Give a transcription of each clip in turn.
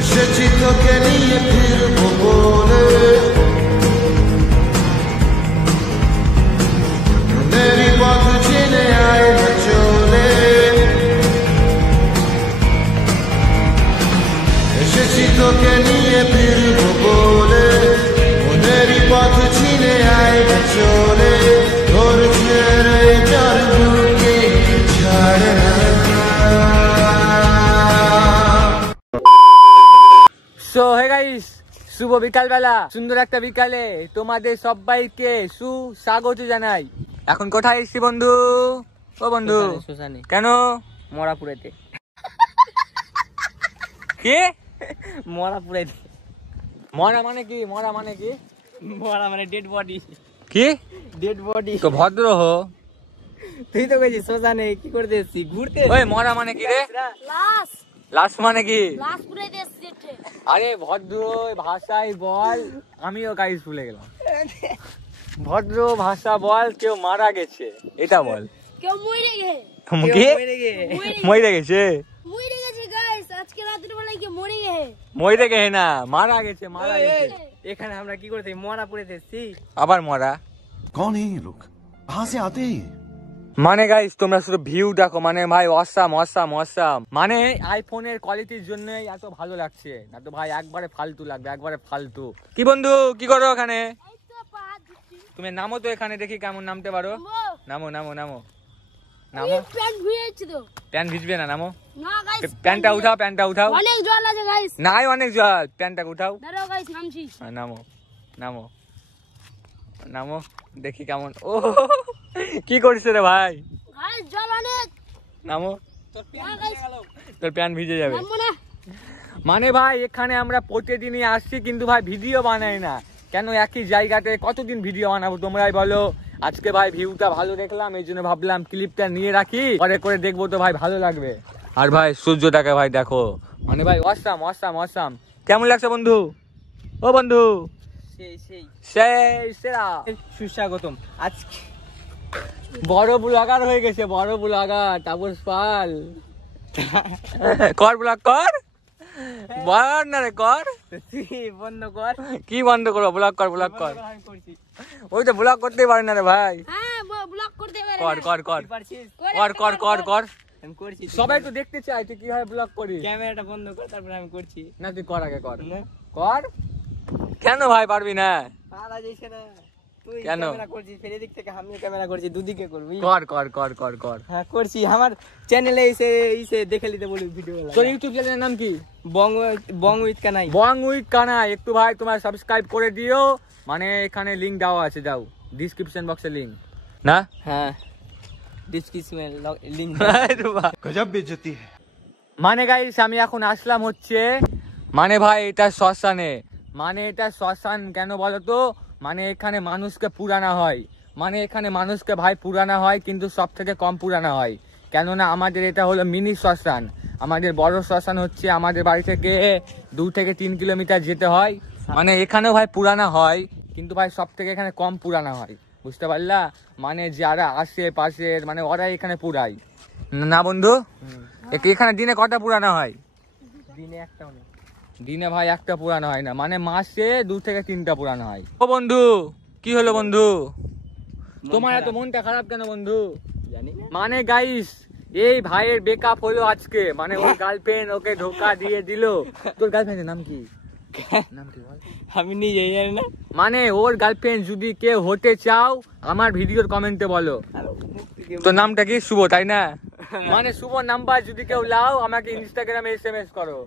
এসেছি তোকে নিয়ে ফিরবো বলে, মনেরই পথ চিনে আয় না চলে। এসেছি তোকে নিয়ে ফিরবো বলে, মনেরই পথ চিনে আয় না চলে। তোর ছেড়ে যার বুকে ছাড়ে না। সো হে গাইস, শুভ বিকালবেলা, সুন্দর একটা বিকালে তোমাদের সবাইকে সুস্বাগত জানাই। এখন কোথায় এসছি বন্ধু? ও বন্ধু, শ্মশানে। কেন? মরাপুরেতে। কি মরাপুরেতে? মরা মানে কি? মরা মানে কি? মরা মানে ডেড বডি। কি ডেড বডি? তো ভদ্র হো। তুই তো গেছিস শ্মশানে, কি করতে এসেছিস? ঘুরতে। ওই মরা মানে কি রে? লাশ লাশ মানে কি? লাশ পুরে দিয়েছে। আরে ভদ্র ভাষায় বল, আমিও গাইস ভুলে গেলাম। ভদ্র ভাষা বল, কেউ মারা গেছে এটা বল। কেউ মরে গেছে। কি মরে গেছে? মরে গেছে গাইস, আজকে রাতের বেলায় কেউ মরে গেছে। মরে গেছে না, মারা গেছে, মারা গেছে। এখানে আমরা কি করতে? মরাপুরেতে এসেছি। আবার মরা? कौन है ये लोग, कहां से आते हैं? মানে গাইস তোমরা শুধু ভিউ দেখো, মানে ভাই অসাম অসাম অসাম। মানে আইফোনের কোয়ালিটির জন্যই এত ভালো লাগছে, না তো ভাই একবারে ফালতু লাগবে, একবারে ফালতু। কি বন্ধু, কি করো ওখানে? এই তো পাহাড় দিচ্ছি। তুমি নামো তো এখানে, দেখি কেমন নামতে পারো। নামো নামো নামো নামো। এই প্যান্ট ভিজেছে তো। প্যান্ট ভিজবে না, নামো। না গাইস, প্যান্টটা উঠাও, প্যান্টটা উঠাও। অনেক জল আছে গাইস। নাই অনেক জল, প্যান্টটা উঠাও। দাঁড়াও গাইস, নামছি। নামো নামো নামো, দেখি কেমন। ও কি করছে রে ভাই? গাইস জল অনেক। নামো, না গাইস, তোর প্যান্ট ভিজে যাবে। নামবো না। মানে ভাই এখানে আমরা প্রতিদিনই আসছি, কিন্তু ভাই ভিডিও বানাই না কেন? একই জায়গাতে কতদিন ভিডিও বানাবো তোমরাই বলো। আজকে ভাই ভিউটা ভালো দেখলাম, এই জন্য ভাবলাম ক্লিপটা নিয়ে রাখি, পরে করে দেখবো তো ভাই ভালো লাগবে। আর ভাই সূর্যটাকে ভাই দেখো, মানে ভাই অসাম অসাম অসাম। কেমন লাগছে বন্ধু? ও বন্ধু, সেই সেই সেই সেরা। সুস্বাগতম। আজকে বড় ব্লগার হয়ে গেছে, বড় ব্লগার তাপস পাল। কর ব্লগ কর, বল না রে কর। তুই বন্ধ কর। কি বন্ধ করবো? ব্লগ কর, ব্লগ কর। আমি করছি। ওই তো ব্লগ করতেই পারে না রে ভাই। হ্যাঁ ব্লক করতে পারে। কর কর কর তুই পারছিস? কর কর কর কর। আমি করছি। সবাই তো দেখতে চায় তুই কিভাবে ব্লগ করিস। ক্যামেরাটা বন্ধ কর, তারপরে আমি করছি। না তুই কর, আগে কর। না, কর। কেন ভাই পারবি না? পারা যাইছে না। তুই কেন? ক্যামেরা করছিস, ফের এদিক থেকে আমিও ক্যামেরা করছি, দুদিকে করবি। কর কর কর কর কর। হ্যাঁ করছি। আমার চ্যানেলে এসে দেখে নিতে বলি ভিডিও। তোর ইউটিউব চ্যানেলের নাম কি? বং উইথ কানাই। বং উইথ কানা। একটু ভাই তোমার সাবস্ক্রাইব করে দিও, মানে এখানে লিংক দেওয়া আছে, যাও ডিসক্রিপশন বক্সে লিংক। না হ্যাঁ, ডিসক্রিপশনে লিংক। गजब बेइज्जती है। মানে গাইস আমি এখন আসলাম হচ্ছে, মানে ভাই এটা শ্মশানে। মানে এটা শ্মশান কেন বলো তো? মানে এখানে মানুষকে পুরানো হয়, মানে এখানে মানুষকে ভাই পুরানো হয়, কিন্তু সব থেকে কম পুরানো হয়। কেননা আমাদের এটা হলো মিনি শ্মশান। আমাদের বড় শ্মশান হচ্ছে আমাদের বাড়ি থেকে 2 থেকে 3 কিলোমিটার যেতে হয়। মানে এখানেও ভাই পুরানো হয়, কিন্তু ভাই সব থেকে এখানে কম পুরানো হয়, বুঝতে পারলা? মানে যারা আশেপাশের মানে ওরাই এখানে পুরায় না বন্ধু। এখানে দিনে কটা পুরানো হয়? দিনে একটাও নেই। দিনে ভাই একটা পুরানো হয় না, মানে মাসে 2 থেকে 3টা পুরানো হয়। ও বন্ধু, কি হলো বন্ধু? তোমার এত মনটা খারাপ কেন বন্ধু? জানি না। মানে গাইস এই ভাইয়ের ব্রেকআপ হলো আজকে, মানে ওর গার্লফ্রেন্ড ওকে ধোকা দিয়ে দিল। তোর গার্লফ্রেন্ডের নাম কি? নাম কি বল? আমি নিজেই জানি না। মানে ওর গার্লফ্রেন্ড যদি কেউ হতে চাও আমার ভিডিওর কমেন্টে বলো। তোর নামটা কি? শুভ, তাই না? মানে শুভ নাম্বার যদি কেউ লাও আমাকে ইনস্টাগ্রামে SMS করো,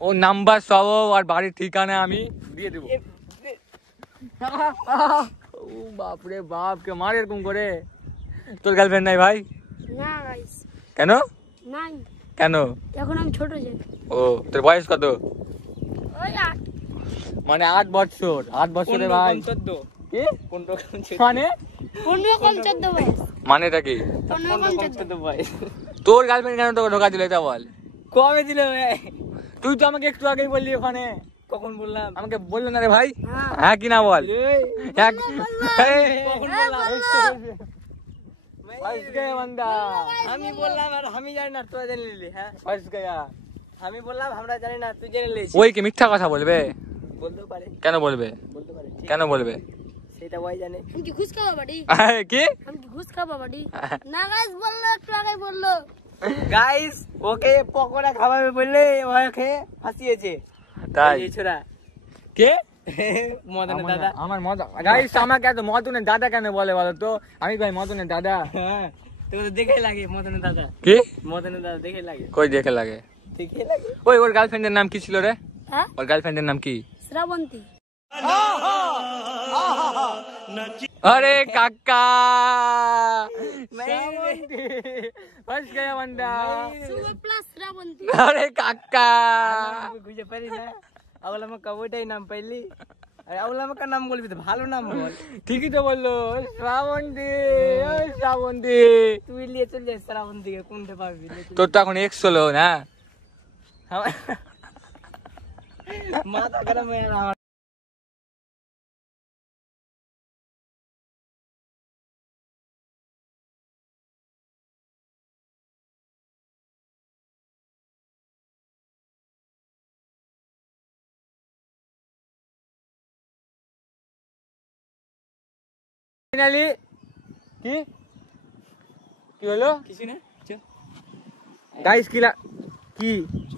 ও নাম্বার সহ আর বাড়ির ঠিকানা আমি দিয়ে দেবো। ও বাপরে বাপ, কে মার এরকম করে? তোর গার্লফ্রেন্ড নাই ভাই? না গাইস, কেন? নাই। কেন? এখন আমি ছোট যে। ও তোর বয়স কত? ওই মানে 8 বছর। 8 বছরে ভাই কি? মানে 15 কম 14 বয়স। মানেটা কি? 15 কম 14 বয়স। তোর গার্লফ্রেন্ড কেন তোকে ধোকা দিল এটা বল। কবে দিল? তুই তো আমাকে একটু আগেই বললি ওখানে। কখন বললাম? আমাকে বললো না রে ভাই। হ্যাঁ। হ্যাঁ কি না বল। এক কখন বললাম? फंस गए बंदा। আমি বললাম আর আমি জানি না, তোরা জেনে নিলি। হ্যাঁ फंस गया। আমি বললাম আমরা জানি না, তুই জেনে লিস। ওই কি মিথ্যা কথা বলবে? বলতেও পারে, কেন বলবে? বলতে পারে। ঠিক, কেন বলবে? সেটা ওই জানে। हम की घुस खावा बड़ी কি हम की घुस खावा बड़ी ना गाइस बोललो একটু আগে বললো গাইস ওকে পকোড়া খাওয়াবে বললে ওকে ফাঁসিয়েছে তাই? এই ছোড়া কে? মদনের দাদা। আমার মদন গাইস, আমাকে এত মদনের দাদা কেন বলে বলো তো? আমি ভাই মদনের দাদা? হ্যাঁ, তোকে তো দেখে লাগে মদনের দাদা। কি মদনের দাদা দেখে লাগে, কই দেখে লাগে? দেখে লাগে। ওই ওর গার্লফ্রেন্ডের নাম কি ছিল রে? হ্যাঁ ওর গার্লফ্রেন্ডের নাম কি? শ্রাবন্তী अरे काका मैं- फंस गया बंदा। সুপার প্লাস শ্রাবন্তী अरे काका বুঝে পারি না, আওলা মা কবটাই নাম পাইলি। আরে আওলা মা কা নাম বলবি তো ভালো নাম বল। ঠিকই তো বললো, শ্রাবন্তী। ওই শ্রাবন্তী, তুই নিয়ে চল যাস শ্রাবণ দিকে, কোনটা পাবি? তোর তো এখন এক্স হলো না? মাথা গরম হয়ে গেল আমার। ফাইনালি কি কি হলো? কিছু না, চ গাইস কি চ।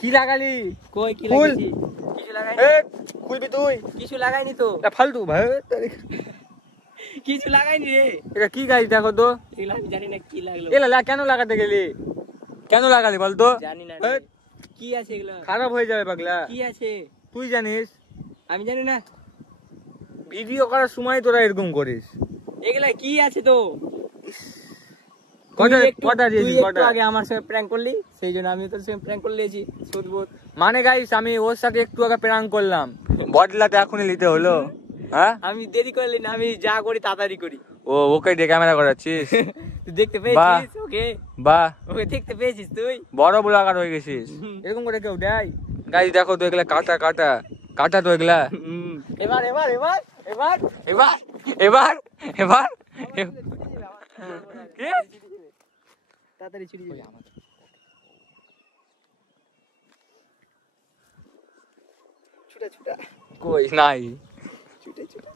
কি লাগালি? কই কি ফুল। লাগাইছি? কিছু লাগাইনি, এ খুলবি তুই? কিছু লাগাইনি তো, এটা ফালতু ভাই। কিছু লাগাইনি রে। এটা কি গাইস দেখো তো? এগুলো আমি জানি না কি লাগলো, এলা কেন লাগাতে গেলি? কেন লাগালি বলতো? জানি না এ, রে। কি আছে এগুলো? খারাপ হয়ে যাবে পাগলা। কি আছে তুই জানিস? আমি জানি না। ভিডিও করার সময় তোরা এরকম করিস। এগুলা কি আছে তো? কটা তুই একটু- কটা তুই দিয়েছিস? একটু কটা? আগে আমার সঙ্গে প্র্যাঙ্ক করলি, সেই জন্য আমি তোর সঙ্গে প্র্যাঙ্ক করে নিয়েছি। সুদবোধ মানে গাইস, আমি ওর সাথে একটু আগে প্রাঙ্ক করলাম, বদলাতে এখনই নিতে হলো? হ্যাঁ, আমি দেরি করলি না, আমি যা করি তাড়াতাড়ি করি। ওকে দিয়ে ক্যামেরা করাচ্ছিস? তুই দেখতে পেয়েছিস ওকে? বাহ, ওকে দেখতে পেয়েছিস তুই? বড় ব্লগার হয়ে গেছিস। এরকম করে কেউ দেয়? গাইস দেখো তো, এগুলা কাটা কাটা কাটা তো এগুলা। এবার এবার এবার এবার এবার এবার এবার কি? তাড়াতাড়ি ছুটি দিবি। ছুটা ছুটা কই নাই ছুটে ছুটে।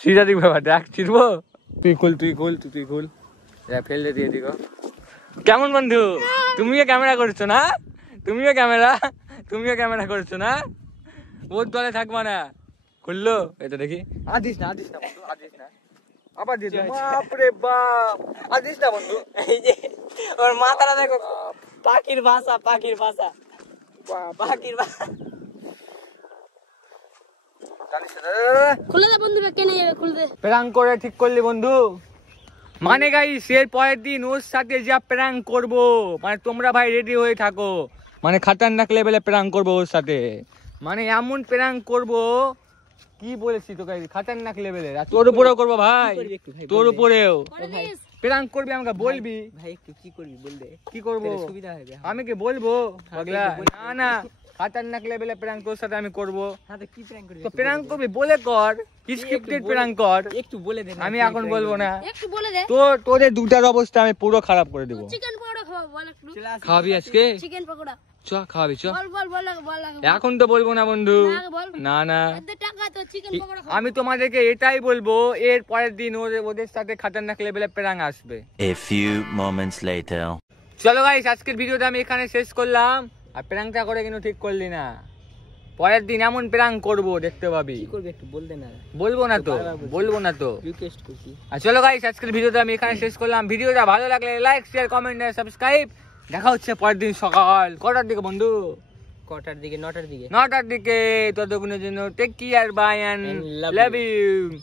সিরাদিক ব্যাপার দেখ, ছিড়বো? তুই খুল ফেল দিয়ে দিগো। কেমন বন্ধু? তুমিও ক্যামেরা করছো না? তুমিও ক্যামেরা করছো না? ওর দলে থাকবা না। খুললো এটা দেখি। আদিস না বন্ধু, আদিস না। আবার দিয়ে দিও। বাপরে বাপ, আদিস না বন্ধু। এই যে ওর মাথাটা দেখো, পাখির ভাষা, পাখির ভাষা, পাখির ভাষা। খুলে দে বন্ধু, কে নিয়ে যাবে খুলে দে প্র্যাঙ্ক করে ঠিক করলি বন্ধু? মানে গাইস, এর পরের দিন ওর সাথে যা প্র্যাঙ্ক করব, মানে তোমরা ভাই রেডি হয়ে থাকো। মানে খাতারনাক লেভেলে প্র্যাঙ্ক করবো ওর সাথে। মানে এমন প্র্যাঙ্ক করব, কি বলেছি তোকে, খাতারনাক লেভেলের। আর তোর উপরেও করবো ভাই, করবি একটু ভাই, তোর বল দে। উপরেও করে দিস প্র্যাঙ্ক করবি, আমাকে বলবি ভাই একটু কি করবি বল দে, কি করবো। তাহলে সুবিধা হবে। আমি কি বলবো পাগলা? তুই বল। না খাতারনাক লেভেলে প্র্যাঙ্ক তোর সাথে আমি করবো। হ্যাঁ তো কি প্র্যাঙ্ক করবি? তো প্র্যাঙ্ক করবি বলে কর, স্ক্রিপ্টেড প্র্যাঙ্ক কর। একটু বলে দে না, আমি কি এখন prank বলবো করবি? না। একটু বলে দে তোদের দুটার অবস্থা আমি পুরো খারাপ করে দেবো। চিকেন পকোড়া খাওয়া বল একটু চলে আসি, খাওয়াবি আজকে? চিকেন পকোড়া চ খাওয়াবি, চ। বল এখন তো বলবো না বন্ধু। না, বল। না এত টাকা তো চিকেন পকোড়া খাওয়া আমি তোমাদেরকে এটাই বলবো, এর পরের দিন ওদের সাথে খাতারনাক লেভেলে প্র্যাঙ্ক আসবে। A few moments later. চলো গাইস, আজকের ভিডিওটা আমি এখানে শেষ করলাম। আর প্র্যাঙ্কটা করে কিন্তু ঠিক করলি না। পরের দিন এমন প্র্যাঙ্ক করবো, দেখতে পাবি। কি করবি একটু বল দে না, বলবো না তো। রিকোয়েস্ট করছি। আর চলো গাইস, আজকের ভিডিওটা আমি এখানে শেষ করলাম। ভিডিওটা ভালো লাগলে লাইক, শেয়ার, কমেন্ট, সাবস্ক্রাইব। দেখা হচ্ছে পরের দিন সকাল কটার দিকে বন্ধু? কটার দিকে? 9টার দিকে। 9টার দিকে। ততক্ষণের জন্য take care, bye and And love love you.